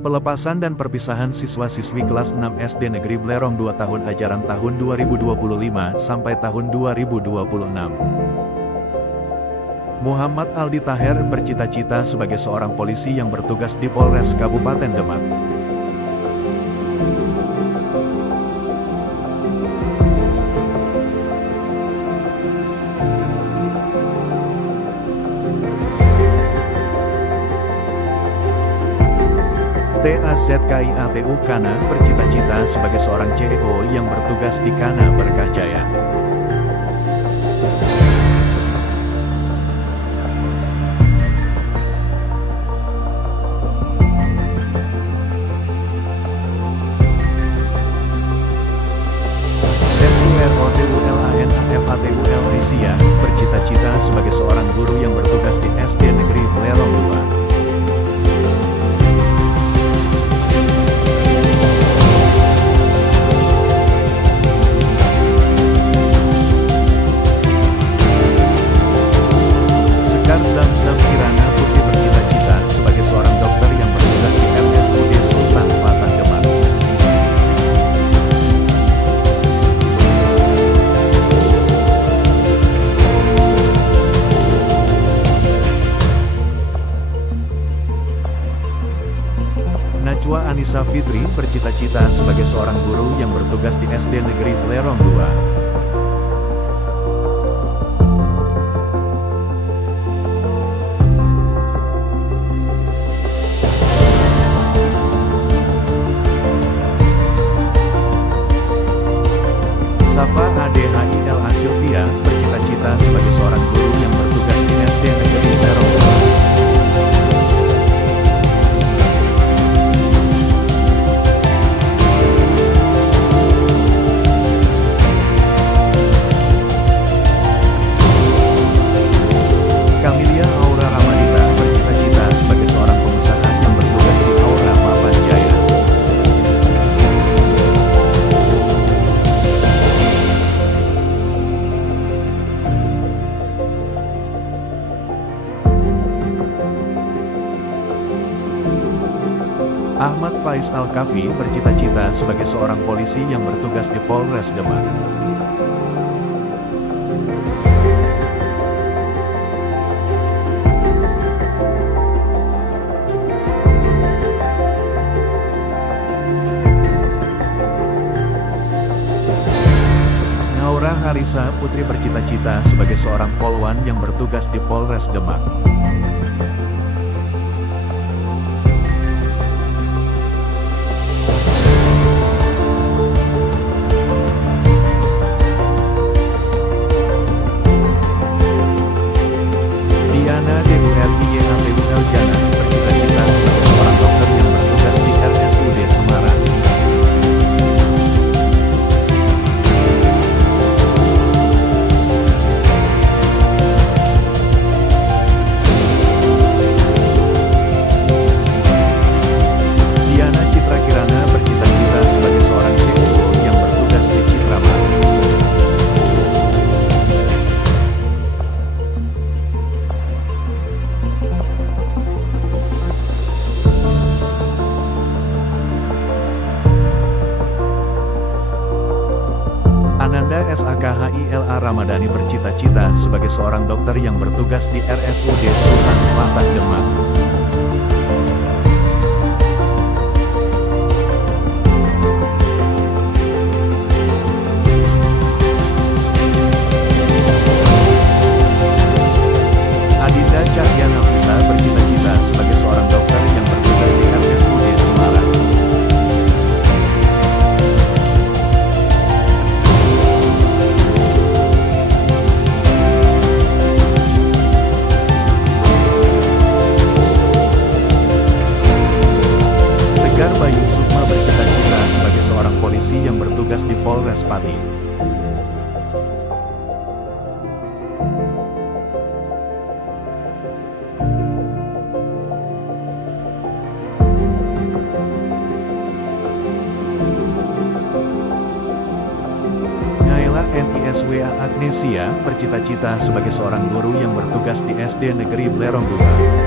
Pelepasan dan perpisahan siswa-siswi kelas 6 SD Negeri Blerong 2 tahun ajaran tahun 2025 sampai tahun 2026. Muhammad Aldi Taher bercita-cita sebagai seorang polisi yang bertugas di Polres Kabupaten Demak. TAZKIATU Kana bercita-cita sebagai seorang CEO yang bertugas di Kana Berkah Jaya. SUROTULANAFATUL Risia bercita-cita sebagai seorang guru yang bertugas di SD Negeri Blerong 2. Zamzam Kirana Putri bercita-cita sebagai seorang dokter yang bertugas di RSUD Sultan Fatah Demak. Najwa Anissa Fitri bercita-cita sebagai seorang guru yang bertugas di SD Negeri Blerong 2. Safa ADHILA Sylvia bercita-cita sebagai seorang guru yang bertugas di SD Negeri Blerong 2. Kamilia Aura Ramadita bercita-cita sebagai seorang pengusaha yang bertugas di Aura Mapan Jaya. Ahmad Faiz Al-Kafi bercita-cita sebagai seorang polisi yang bertugas di Polres Demak. Naura Harisa Putri bercita-cita sebagai seorang polwan yang bertugas di Polres Demak. Jana bercita-cita sebagai seorang dokter yang bertugas di RSUD Semarang. Diana Citra Kirana bercita-cita sebagai seorang CEO yang bertugas di Citramart. Ananda SAKHILA Ramadhani bercita-cita sebagai seorang dokter yang bertugas di RSUD Sultan Fatah Demak. Adinda Cahya Nafisa bercita-cita sebagai seorang dokter yang bertugas di RSUD Semarang. Bayu Sukma bercita-cita sebagai seorang polisi yang bertugas di Polres Pati. Naila NISWA Agnesia bercita-cita sebagai seorang guru yang bertugas di SD Negeri Blerong 2.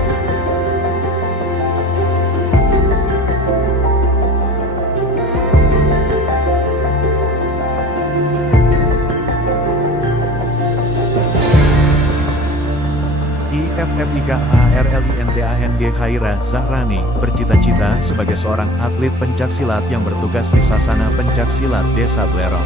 Ika Arlintang Khaira Zahrani bercita-cita sebagai seorang atlet pencaksilat yang bertugas di Sasana Pencaksilat Desa Blerong.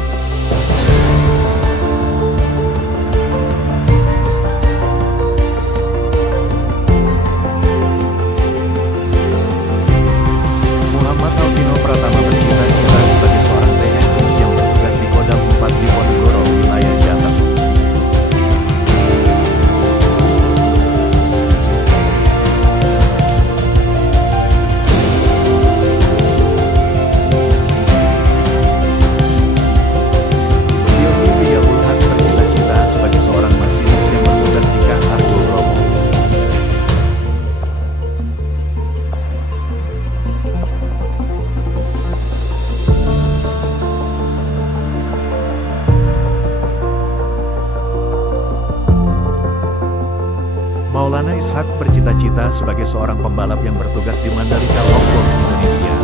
Muhammad Alvino Pratama bercita-cita sebagai seorang TNI yang bertugas di Kodam 4 di Ponegoro, wilayah Jateng. Maulana Ishak bercita-cita sebagai seorang pembalap yang bertugas di Mandalika, Lombok, Indonesia.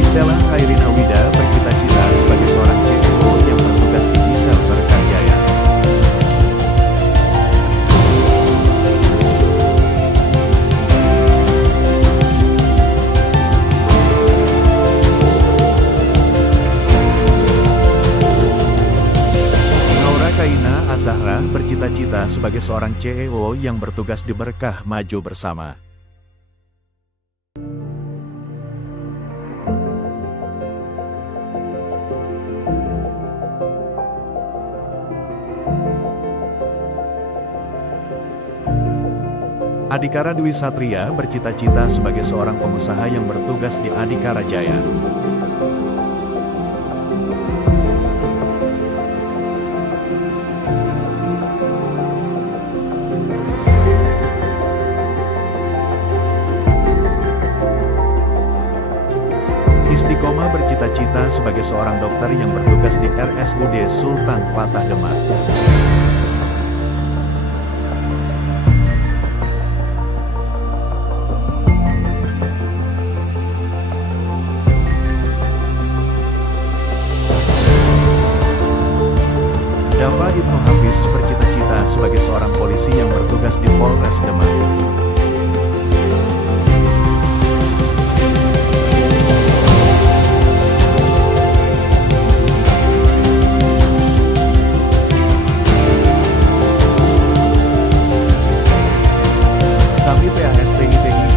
Gisela Khairina Wida bercita-cita sebagai seorang CEO yang bertugas di Gisel Berkajaya. Kaina Azahra bercita-cita sebagai seorang CEO yang bertugas di Berkah Maju Bersama. Adhikara Dwi Satria bercita-cita sebagai seorang pengusaha yang bertugas di Adhikara Jaya. Istiqomah bercita-cita sebagai seorang dokter yang bertugas di RSUD Sultan Fatah Demak. Dava Ibnu Hafiz bercita-cita sebagai seorang polisi yang bertugas di Polres Demak.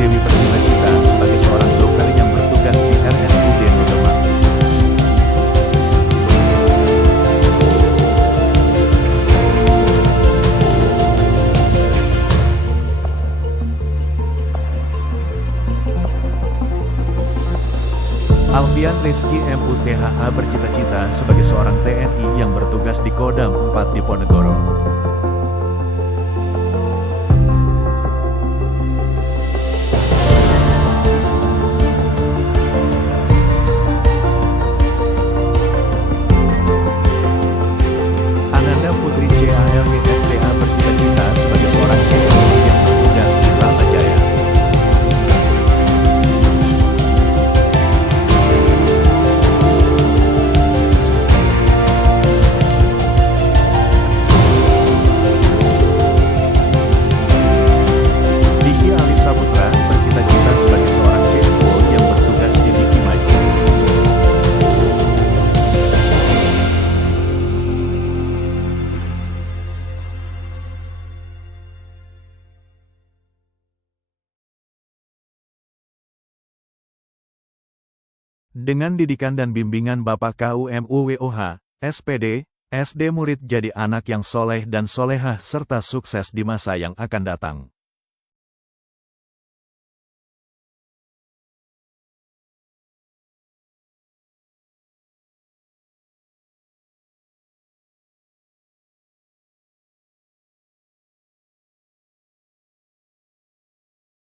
Dewi bercita-cita sebagai seorang dokter yang bertugas di RSUD Demak. Alfian Rizky MUTHA bercita-cita sebagai seorang TNI yang bertugas di Kodam 4 di Ponegoro. Putri CALGSTA bercita-cita sebagai seorang CEO yang bertugas di Pelita Jaya. Diki Ali Saputra bercita-cita sebagai seorang CEO yang bertugas di Diki Maju. Dengan didikan dan bimbingan Bapak KUMUWOH, SPD, SD murid jadi anak yang soleh dan solehah serta sukses di masa yang akan datang.